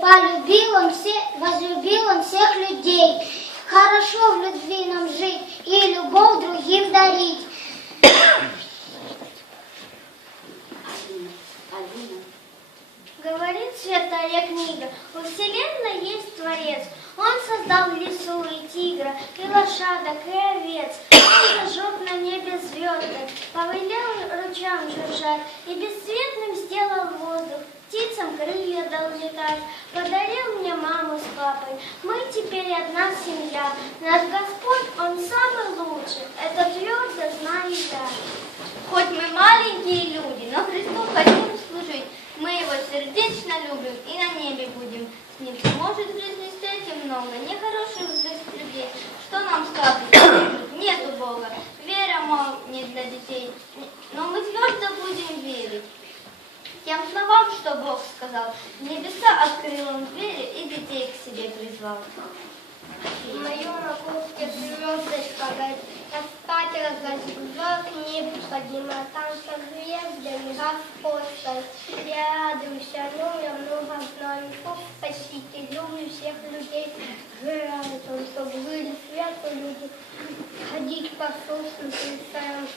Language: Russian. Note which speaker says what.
Speaker 1: полюбил он все, возлюбил он всех людей. Хорошо в любви нам жить и любовь другим дарить. Говорит святая книга, у вселенной есть Творец. Он создал лесу и тигра, и лошадок, и овец. Он зажег на небе звезды, повелел ручам жужжать, и бесцветным сделал воздух. Летать, подарил мне маму с папой. Мы теперь одна семья. Наш Господь, Он самый лучший, это твердо знаю я.
Speaker 2: Хоть мы маленькие люди, но Христу хотим служить. Мы его сердечно любим и на небе будем с ним. Может в жизни много нехороших людей. Что нам скажут? Нету Бога. Вера, мол, не для детей. Но мы твердо будем верить. Словам, что Бог сказал, небеса открыл он двери и детей к себе призвал.
Speaker 1: В моем окошке звездочка горит, я спать разожгла к небу поднимаю, там со звездами Господь стоит. Я много спаситель, люблю всех людей, желаю, чтобы были светлые люди, ходить по солнцу,